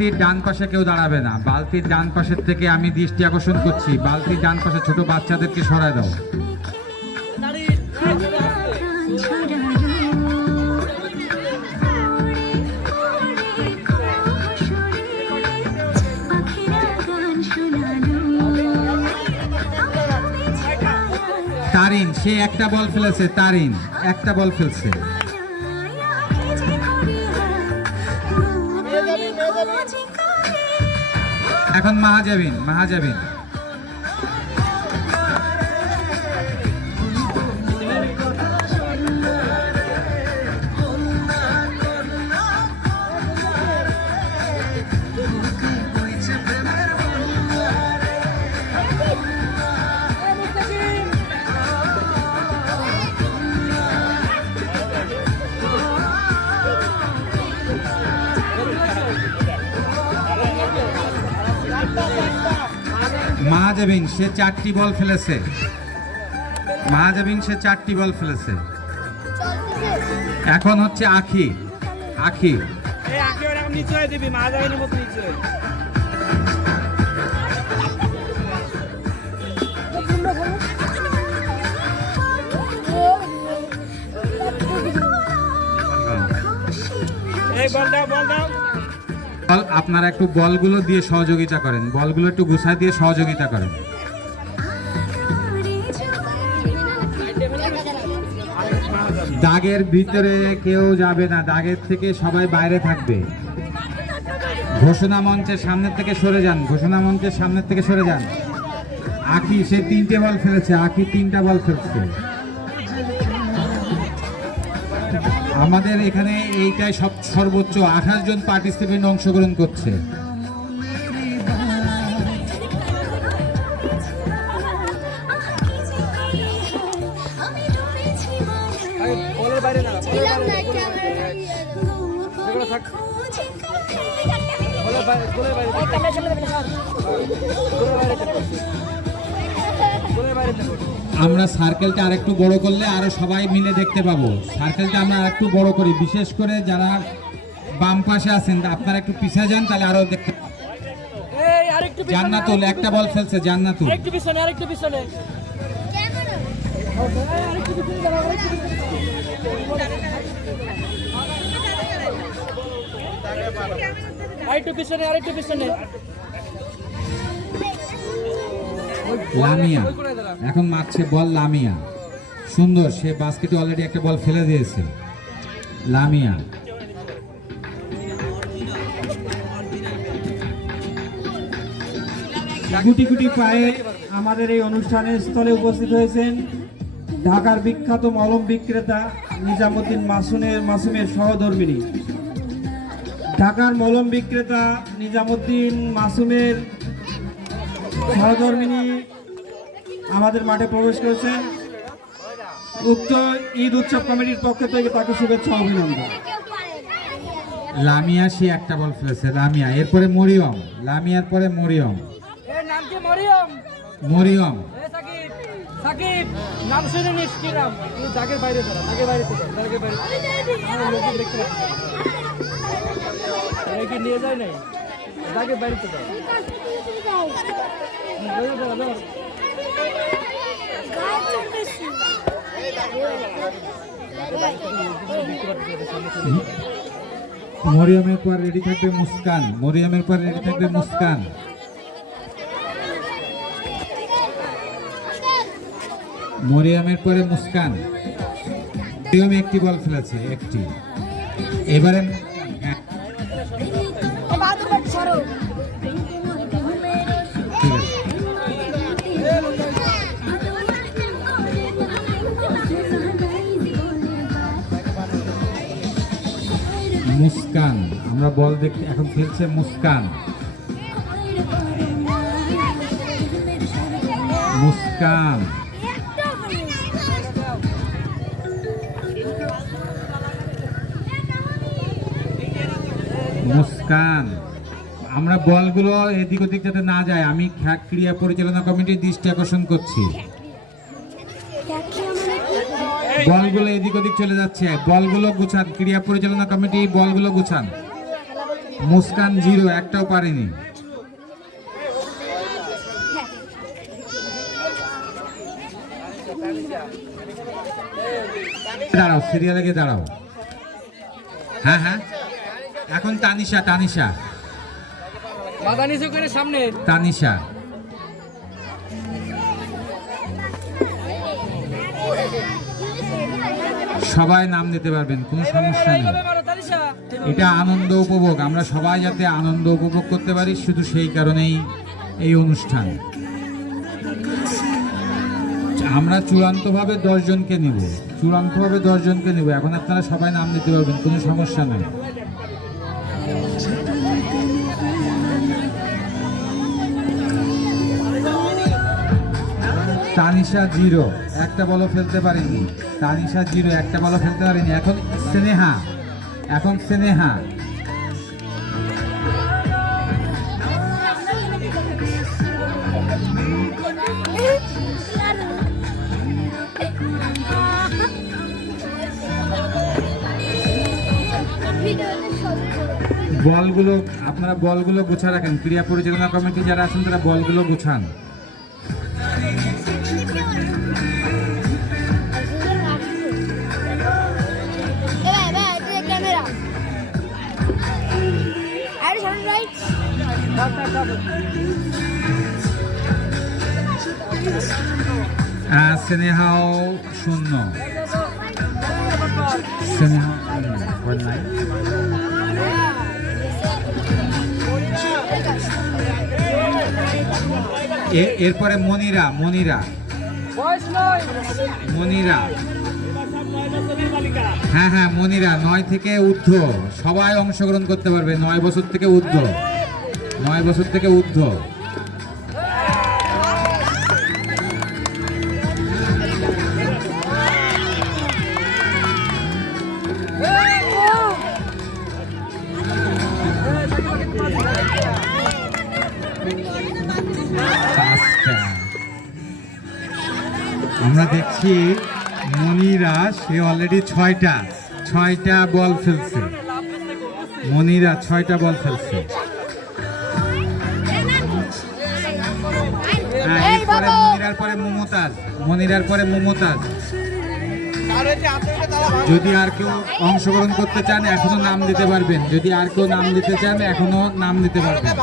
বালতির ডান পাশে কেউ দাঁড়াবে না। বালতির ডান পাশের থেকে আমি দৃষ্টি আকর্ষণ করছি, বালতির ডান পাশে ছোট বাচ্চাদেরকে সরায় দাও। তারিন, সে একটা বল ফেলেছে। তারিন একটা বল ফেলছে। এখন মাহাজাবিন, মাহাজাবিন মাহাজাবিন সে 4টি বল ফেলেছে। মাহাজাবিন সে 4টি বল ফেলেছে। এখন হচ্ছে আখি। আখি আপনারা একটু বলগুলো দিয়ে সহযোগিতা করেন, বলগুলো একটু গুছায় দিয়ে সহযোগিতা করেন। দাগের ভিতরে কেউ যাবে না, দাগের থেকে সবাই বাইরে থাকবে। ঘোষণা মঞ্চের সামনের থেকে সরে যান, ঘোষণা মঞ্চের সামনের থেকে সরে যান। আখি সে 3টে বল ফেলেছে। আখি 3টা বল ফেলছে। আমাদের এখানে এইটাই সর্বোচ্চ 28 জন পার্টিসিপেন্ট অংশগ্রহণ করছে। আমরা সার্কেলটা আরেকটু বড় করলে আরো সবাই মিলে দেখতে পাবো। সার্কেলটা আমরা আরেকটু বড় করি, বিশেষ করে যারা বাম পাশে আছেন আপনারা একটু পিছিয়ে যান, তাহলে আরো দেখতে। জান্নাতুল একটা বল ফেলছে। জান্নাতুল আরেকটু পিছনে, আরেকটু পিছনে, আরেকটু পিছনে, আরেকটু পিছনে। লামিয়া এখন মারছে বল। লামিয়া সুন্দর, সে বাস্কেটে অলরেডি একটা বল ফেলে দিয়েছে। লামিয়া গুটি গুটি পায়ে আমাদের এই অনুষ্ঠানের স্থলে উপস্থিত হয়েছেন ঢাকার বিখ্যাত মলম বিক্রেতা নিজামুদ্দিন মাসুমের সহধর্মিণী। ঢাকার মলম বিক্রেতা নিজামুদ্দিন মাসুমের সহধর্মিণী আমাদের মাঠে প্রবেশ করেছেন। উক্ত ঈদ উৎসব কমিটির পক্ষ থেকে তাকে শুভেচ্ছা অভিনন্দন। লামিয়া সে একটা বল ফেলেছে। লামিয়া, এরপরে মরিয়ম। লামিয়ার পরে মরিয়ম। মরিয়ম সাকিব নাম শুনে নিস কি নাম? দাগের বাইরে দাঁড়া, দাগের বাইরে দাগের বাইরে দেখতে পাচ্ছি নিয়ে যায় নাই, দাগের বাইরে তো দাও। মরিয়মের পর রেডি থাকবে মুস্কান। মরিয়মের পর রেডি থাকবে মুস্কান। মরিয়মের পরে মুস্কান। মরিয়ম একটি বল ফেলেছে, একটি। এবারে মুস্কান, আমরা বল দেখতে এখন খেলছে মুস্কান। মুস্কান মুস্কান। আমরা বলগুলো এদিক ওদিক যাতে না যায় আমি ক্রীড়া পরিচালনা কমিটির দৃষ্টি আকর্ষণ করছি। বলগুলো এদিক ওদিক চলে যাচ্ছে, বলগুলো গুছান। ক্রীড়া পরিচালনা কমিটি বলগুলো গুছান। মুস্কান 0, একটাও পারেনি। দাঁড়াও, সিরিয়ালে গিয়ে দাঁড়াও। হ্যাঁ হ্যাঁ, এখন তানিশা, তানিশা, মাথা নিচু করে সামনে। তানিশা। সবাই নাম দিতে পারবেন, কোনো সমস্যা নেই। এটা আনন্দ উপভোগ, আমরা সবাই যাতে আনন্দ উপভোগ করতে পারি, শুধু সেই কারণেই এই অনুষ্ঠান। আমরা চূড়ান্তভাবে 10 জনকে নিব, চূড়ান্তভাবে 10 জনকে নিব। এখন আপনারা সবাই নাম দিতে পারবেন, কোনো সমস্যা নেই। তানিশা 0, একটা বলও ফেলতে পারেনি। তানিশা 0, একটা বলও ফেলতে পারেনি। এখন স্নেহা, এখন স্নেহা। বলগুলো আপনারা বলগুলো গোছা রাখেন, ক্রীড়া পরিচালনা কমিটি যারা আছেন তারা বলগুলো গোছান। স্নেহাও 0, স্নেহা নাই। এরপরে মনিরা, মনিরা, মনিরা। হ্যাঁ হ্যাঁ, মনিরা 9 থেকে ঊর্ধ্ব সবাই অংশগ্রহণ করতে পারবে। 9 বছর থেকে ঊর্ধ্ব, 9 বছর থেকে ঊর্ধ্ব। আমরা দেখছি মনিরা, সে অলরেডি 6টা বল ফেলছে। মনিরা 6টা বল ফেলছে। হ্যাঁ, এরপরে মনিরার পরে মমতাজ, মনিরার পরে মমতাজ। যদি আর কেউ অংশগ্রহণ করতে চান এখনো নাম দিতে পারবেন, যদি আর কেউ নাম দিতে চান এখনো নাম দিতে পারবেন।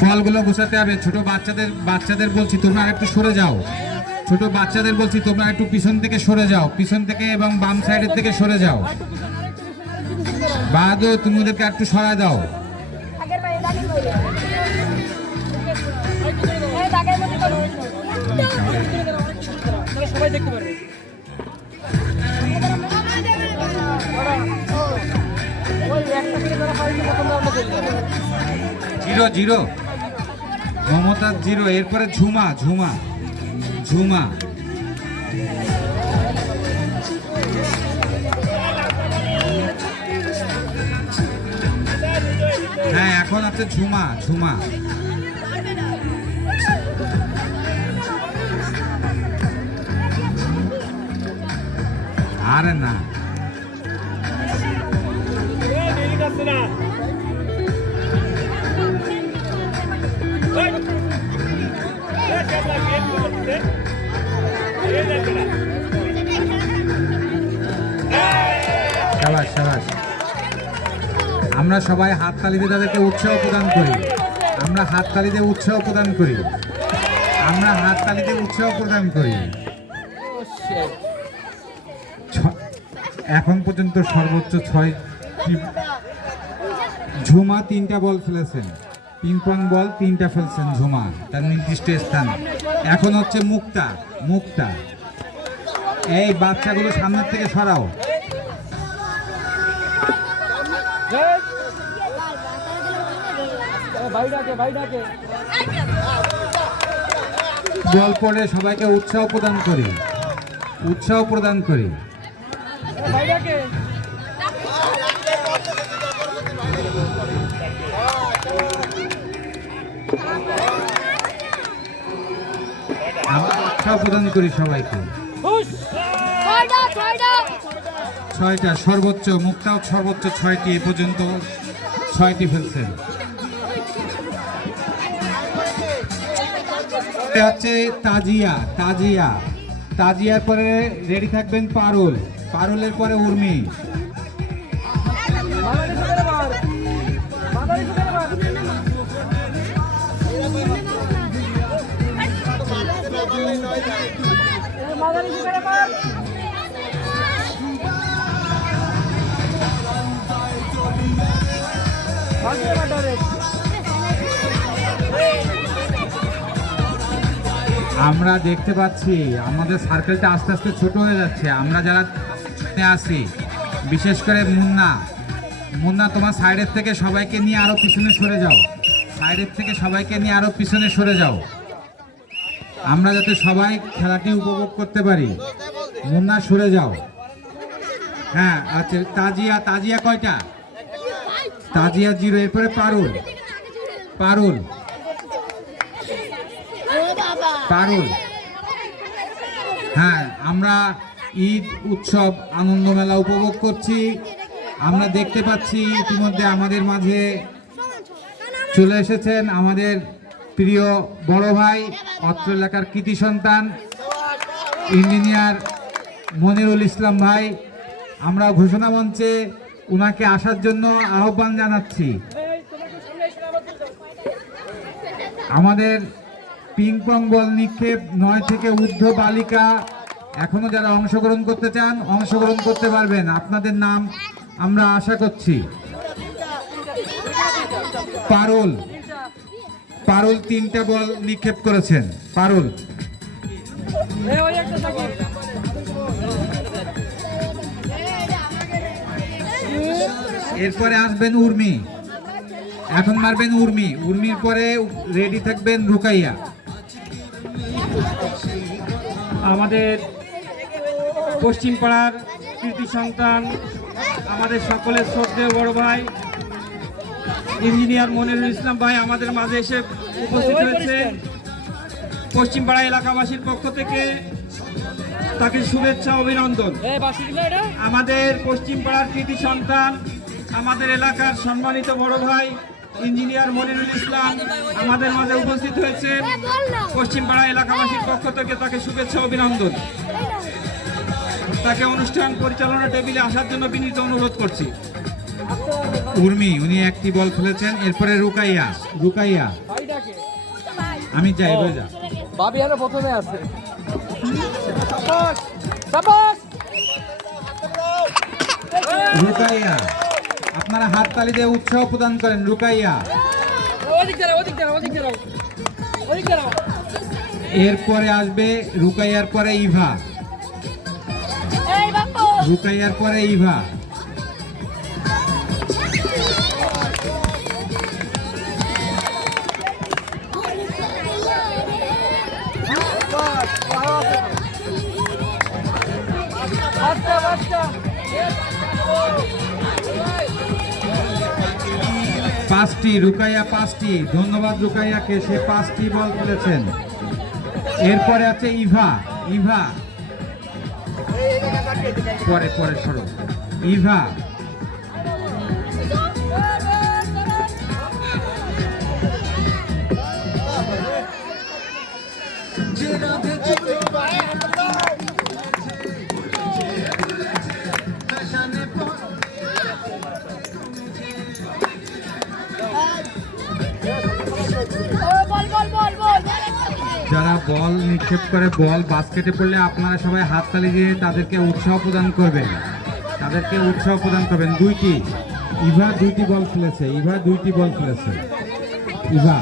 ফলগুলো গুছাতে হবে। ছোট বাচ্চাদের বলছি তোমরা একটু সরে যাও। ছোট বাচ্চাদের বলছি তোমরা একটু পিছন থেকে সরে যাও, পিছন থেকে এবং বাম সাইডের থেকে সরে যাও। বাদও তুমি ওদেরকে একটু সরায় দাও। সবাই দেখতে পারবে। 0, মমতাজ 0। এরপরে ঝুমা, ঝুমা, ঝুমা। হ্যাঁ, এখন আছে ঝুমা, ঝুমা। আরে না, শাবাশ শাবাশ। আমরা সবাই হাততালি দিয়ে তাদেরকে উৎসাহ প্রদান করি। আমরা হাততালিতে উৎসাহ প্রদান করি। আমরা হাততালিতে উৎসাহ প্রদান করি। এখন পর্যন্ত সর্বোচ্চ 6। ঝুমা 3টা বল ফেলেছেন, পিং-পং বল 3টা ফেলছেন ঝুমা তার নির্দিষ্ট স্থান। এখন হচ্ছে মুক্তা, মুক্তা। এই বাচ্চাগুলো সামনের থেকে সরাও। বল পড়ে সবাইকে উৎসাহ প্রদান করি, উৎসাহ প্রদান করি। উৎসাহ প্রদান করি সবাইকে। হুশ! 6টা সর্বোচ্চ, মুক্তাও সর্বোচ্চ 6টি, এ পর্যন্ত 6টি ফেলছেন। এটা হচ্ছে তাজিয়া। তাজিয়ার পরে রেডি থাকবেন পারুল, পারুলের পরে উর্মি। মাদারি সুগারে মার। মাদারি সুগারে মার। মাদারি সুগারে মার। ভাগিয়ে মার ডাইরেক্ট। আমরা দেখতে পাচ্ছি আমাদের সার্কেলটা আস্তে আস্তে ছোট হয়ে যাচ্ছে। আমরা যারা আছি, বিশেষ করে মুন্না তোমার সাইডের থেকে সবাইকে নিয়ে আরো পিছনে সরে যাও, সাইডের থেকে সবাইকে নিয়ে আরো পিছনে সরে যাও, আমরা যাতে সবাই খেলাটি উপভোগ করতে পারি। মুন্না সরে যাও। হ্যাঁ আচ্ছা, তাজিয়া কয়টা? তাজিয়া 0। এরপরে পারুল। হ্যাঁ, আমরা ঈদ উৎসব আনন্দ মেলা উপভোগ করছি। আমরা দেখতে পাচ্ছি ইতিমধ্যে আমাদের মাঝে চলে এসেছেন আমাদের প্রিয় বড় ভাই, অত্র এলাকার কৃতি সন্তান ইঞ্জিনিয়ার মনিরুল ইসলাম ভাই। আমরা ঘোষণা মঞ্চে উনাকে আসার জন্য আহ্বান জানাচ্ছি। আমাদের পিং পং বল নিক্ষেপ 9 থেকে ঊর্ধ্ব বালিকা এখনো যারা অংশগ্রহণ করতে চান অংশগ্রহণ করতে পারবেন। আপনাদের নাম আমরা আশা করছি। পারুল 3টা বল নিক্ষেপ করেছেন। পারুল ওই একটা সাকিব। এরপরে আসবেন উর্মি, এখন মারবেন উর্মির পরে রেডি থাকবেন রুকাইয়া। আমাদের পশ্চিম পাড়ার কৃতি সন্তান, আমাদের সকলের শ্রদ্ধেয় বড় ভাই ইঞ্জিনিয়ার মনিরুল ইসলাম ভাই আমাদের মাঝে এসে উপস্থিত হয়েছে। পশ্চিম পাড়া এলাকাবাসীর পক্ষ থেকে তাকে শুভেচ্ছা অভিনন্দন। আমাদের পশ্চিম পাড়ার কৃতি সন্তান, আমাদের এলাকার সম্মানিত বড় ভাই ইঞ্জিনিয়ার মনিরুল ইসলাম আমাদের মাঝে উপস্থিত হয়েছে। পশ্চিম পাড়া এলাকাবাসীর পক্ষ থেকে তাকে শুভেচ্ছা অভিনন্দন। তাকে অনুষ্ঠান পরিচালনা টেবিলে আসার জন্য বিনীত অনুরোধ করছি। উর্মি উনি একটি বল খেলেছেন। এরপরে রুকাইয়া আমি যাই যা বাবি আরো প্রথমে আছে। সাবাস রুকাইয়া, আপনারা হাততালি দিয়ে উৎসাহ প্রদান করেন। রুকাইয়া। এরপরে আসবে রুকাইয়ার পরে ইভা। রুকাইয়া 5টি। ধন্যবাদ রুকাইয়াকে, সে 5টি বল খেলেছেন। এরপরে আছে ইভা পরে সরো। ইভা যারা বল নিক্ষেপ করে বল বাস্কেটে পড়লে আপনারা সবাই হাততালি দিয়ে তাদেরকে উৎসাহ প্রদান করবেন। 2টি ইভা 2টি বল খেলেছে। ইভা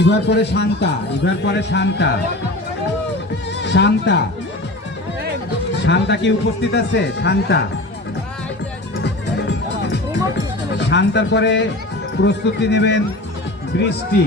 ইভার পরে শান্তা কি উপস্থিত আছে? শান্তার পরে প্রস্তুতি নেবেন বৃষ্টি।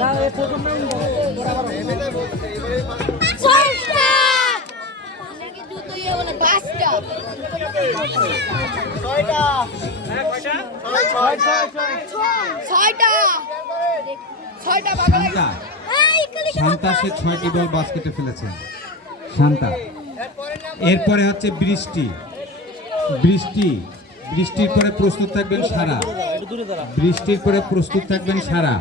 না এই প্রথম রাউন্ড শান্তা শান্তা সে 6টি বল বাস্কেটে ফেলেছে শান্তা। এরপরে হচ্ছে বৃষ্টি। বৃষ্টি বৃষ্টির পরে প্রস্তুত থাকবেন সারা। বৃষ্টির পরে প্রস্তুত থাকবেন সারা।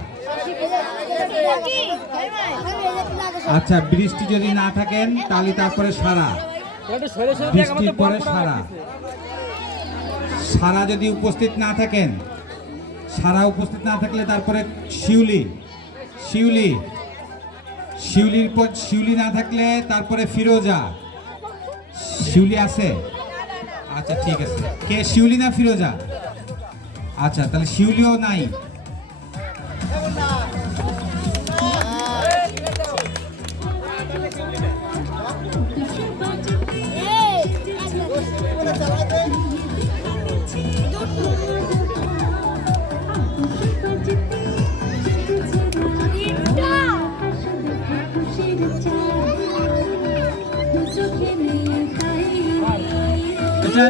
আচ্ছা বৃষ্টি যদি না থাকেন তাহলে তারপরে সারা। বৃষ্টির পরে সারা। সারা যদি উপস্থিত না থাকেন, সারা উপস্থিত না থাকলে তারপরে শিউলি। শিউলি শিউলির পর শিউলি না থাকলে তারপরে ফিরোজা। শিউলি আছে? আচ্ছা ঠিক আছে। কে শিউলি না ফিরোজা? আচ্ছা তাহলে শিউলিও নাই।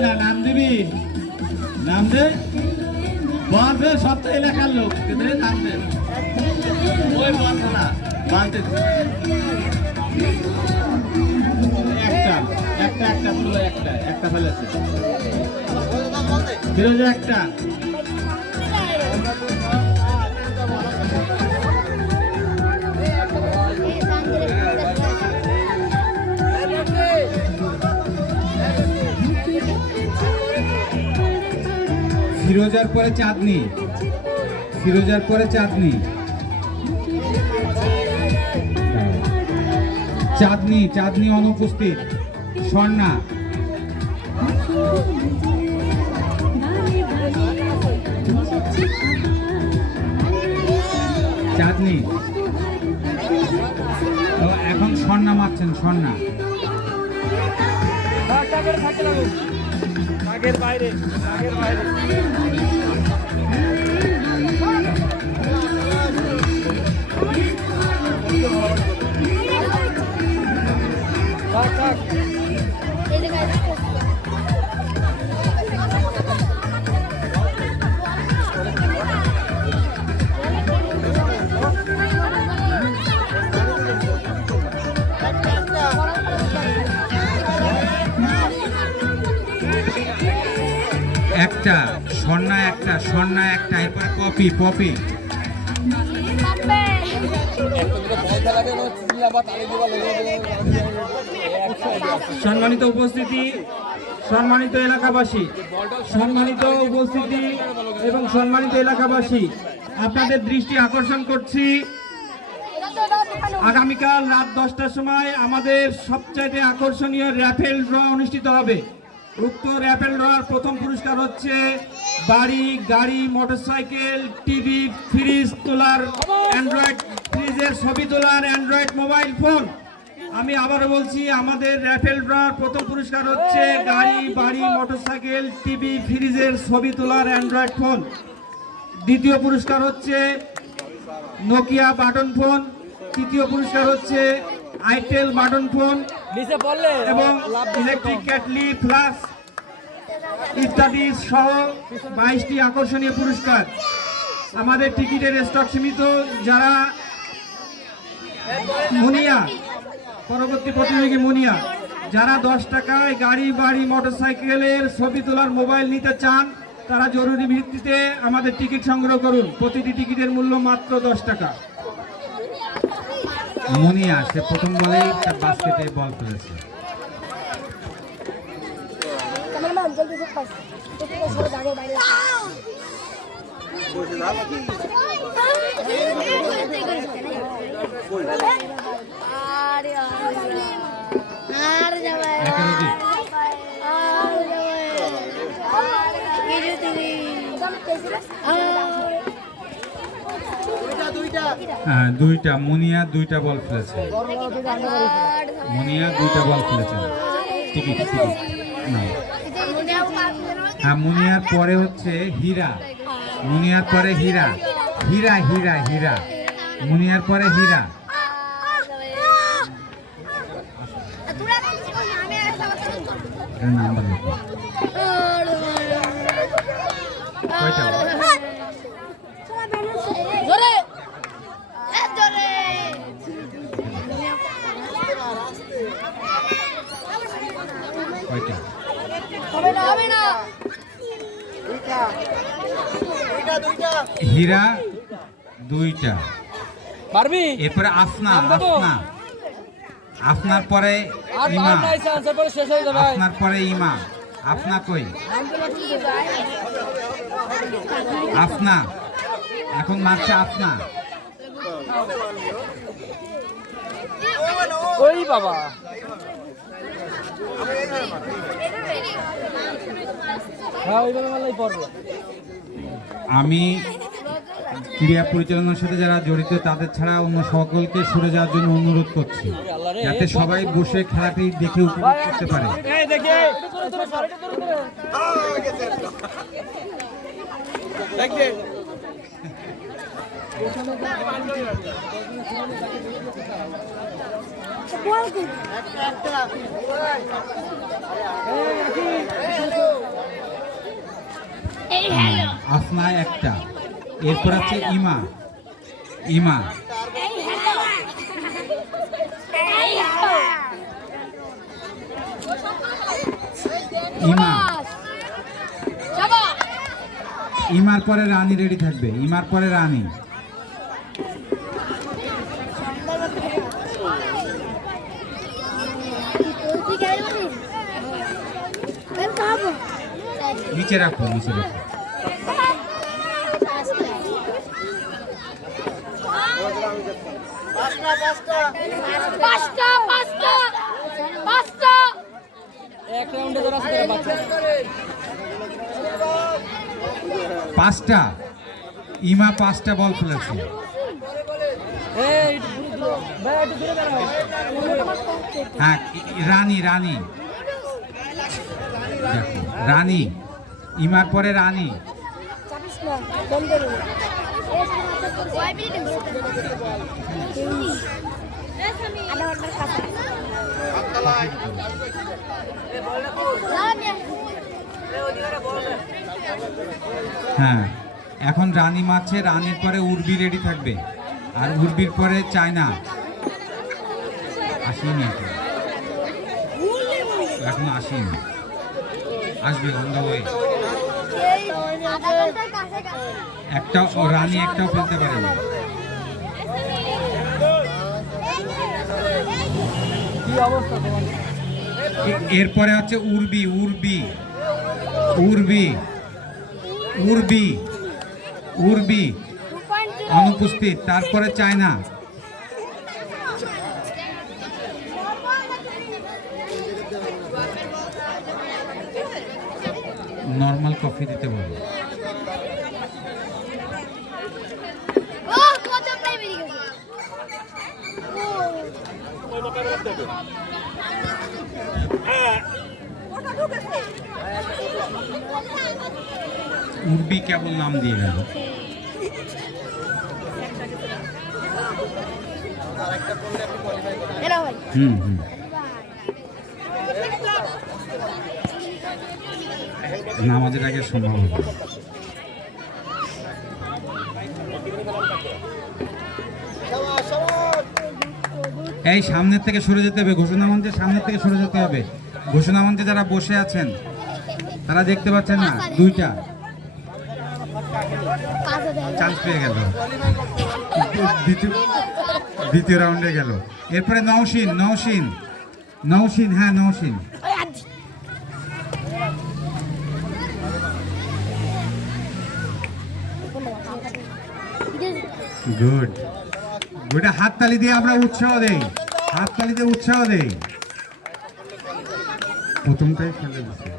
না নাম দিবি, নাম দে বলবে সব তো এলাকার লোক কিন্তু নাম দে ওই বলছে না বানতে একটা একটা একটা তুলো একটা একটা ফেলেছে ফিরোজা একটা ফিরোজার পরে চাঁদনি। ফিরোজার পরে চাঁদনি। চাঁদনি চাঁদনি অনুপস্থিত। স্বর্ণা। চাঁদনি। এখন স্বর্ণা মারছেন স্বর্ণা। আগের বাইরে আগের বাইরে একটা স্বর্ণা একটা স্বর্ণা একটা। এরপরে পপি পপি। সম্মানিত উপস্থিতি, সম্মানিত এলাকাবাসী, সম্মানিত উপস্থিতি এবং সম্মানিত এলাকাবাসী, আপনাদের দৃষ্টি আকর্ষণ করছি আগামীকাল রাত 10টার সময় আমাদের সবচাইতে আকর্ষণীয় র্যাফেল ড্র অনুষ্ঠিত হবে। উক্ত র্যাফেল ড্রর প্রথম পুরস্কার হচ্ছে বাড়ি, গাড়ি, মোটরসাইকেল, টিভি, ফ্রিজ তোলার, অ্যান্ড্রয়েড ফ্রিজের ছবি তোলার অ্যান্ড্রয়েড মোবাইল ফোন। আমি আবারও বলছি, আমাদের র্যাফেল ড্রর প্রথম পুরস্কার হচ্ছে গাড়ি, বাড়ি, মোটরসাইকেল, টিভি, ফ্রিজের ছবি তোলার অ্যান্ড্রয়েড ফোন। দ্বিতীয় পুরস্কার হচ্ছে নোকিয়া বাটন ফোন। তৃতীয় পুরস্কার হচ্ছে আইটেল বাটন ফোন নিচে পড়লে এবং ইলেকট্রিক কেটলি, ফ্লাস্ক ইত্যাদি সহ 22টি আকর্ষণীয় পুরস্কার। আমাদের টিকিটের স্টক সীমিত। যারা মুনিয়া, পরবর্তী প্রতিযোগী মুনিয়া, যারা 10 টাকায় গাড়ি, বাড়ি, মোটরসাইকেলের ছবি তোলার মোবাইল নিতে চান তারা জরুরি ভিত্তিতে আমাদের টিকিট সংগ্রহ করুন। প্রতিটি টিকিটের মূল্য মাত্র 10 টাকা। মুনিয়া সে প্রথম বলেই তার বাস্কেটে বল ফেলেছে। হ্যাঁ দুইটা। মুনিয়া দুইটা বল ফেলেছে। মুনিয়া দুইটা বল ফেলেছে। টিকিট টিকিট না। হ্যাঁ মুনিয়ার পরে হচ্ছে হীরা। মুনিয়ার পরে হীরা, হীরা হীরা হীরা, মুনিয়ার পরে হীরা। এর নাম্বার লেখো। কয়টা? কয়টা? হীরা দুইটা। পারবি এরপরে আসনা, নাম দেবো? আসনা, আসনার পরে আর ইমা, আর নাই চান্স পরে শেষ হয়ে যাবে আপনার পরে ইমা। আপনা কই? আপনা এখন মারছে আপনা। ওই বাবা হ্যাঁ ওইভাবে মালাই পড়বে আমি ক্রীড়া পরিচালনার সাথে যারা জড়িত তাদের ছাড়া অন্য সকলকে সরে যাওয়ার জন্য অনুরোধ করছি, যাতে সবাই বসে খেলাটি দেখে উপভোগ করতে পারে। এই দেখি আসনা একটা, এরপর আছে ইমা, ইমা, ইমা, ইমার পরে রানী রেডি থাকবে, ইমার পরে রানী। নিচে রাখো, নিচে রাখো। এক রাউন্ডে তো রাস্তা বাচ্চা পাঁচটা, ইমা পাঁচটা বল ফেলেছে। এই ভাই একটু দূরে দাঁড়াও হ্যাঁ, রানী, রানী দেখো, রানী, ইমার পরে রানী। হ্যাঁ, এখন রানী মারছে, রানীর পরে উর্বি রেডি থাকবে, আর উর্বির পরে চায়না। আসেনি এখন আসেনি, আসবে অন দ্য ওয়ে। একটা রানী একটাও ফেলতে পারেনি। কি অবস্থা তোমার এরপরে হচ্ছে উর্বি, উর্বি, উর্বি, উর্বি, উর্বি অনুপস্থিত, তারপরে চায়না। নর্মাল কফি দিতে বলো। উর্বি কেবল নাম দিয়ে গেল। হুম হুম, নামাজের আগে সম্ভব হবে। এই সামনের থেকে সরে যেতে হবে, ঘোষণা মঞ্চের সামনের থেকে সরে যেতে হবে। ঘোষণা মঞ্চে যারা বসে আছেন তারা দেখতে পাচ্ছেন না, দুইটা চান্স পেয়ে গেল, দ্বিতীয় রাউন্ডে গেল। এরপরে নওশিন, নওশিন, নওশিন, হ্যাঁ নওশিন। গুড গুড, হাততালি দিয়ে আমরা উৎসাহ দেই, হাততালি দিয়ে উৎসাহ দেই। প্রথমটাই ফেলে দিচ্ছে।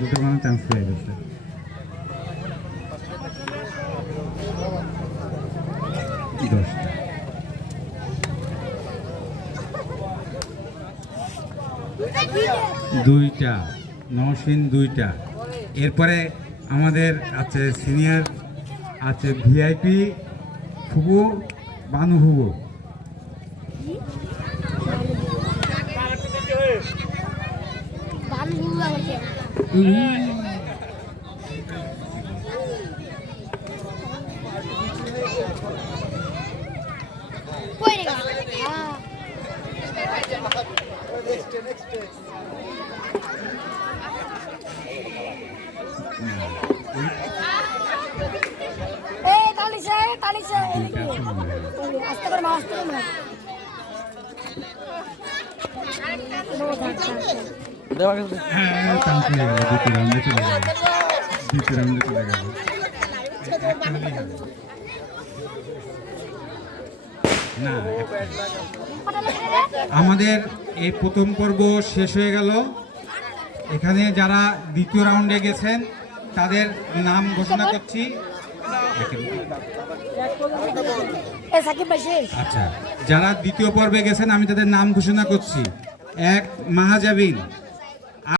দুটো মানে চান্স পেয়ে গেছে। দুইটা, নওশিন দুইটা। এরপরে আমাদের আছে সিনিয়র আছে ভিআইপি ফুবু বানু ফুবু। হ্যাঁ, টানতে গেল, দ্বিতীয় রাউন্ডে চলে গেল, দ্বিতীয় রাউন্ডে চলে গেল। না, আমাদের এই প্রথম পর্ব শেষ হয়ে গেল। এখানে যারা দ্বিতীয় রাউন্ডে গেছেন তাদের নাম ঘোষণা করছি। আচ্ছা, যারা দ্বিতীয় পর্বে গেছেন আমি তাদের নাম ঘোষণা করছি। 1 মাহাজাবিন,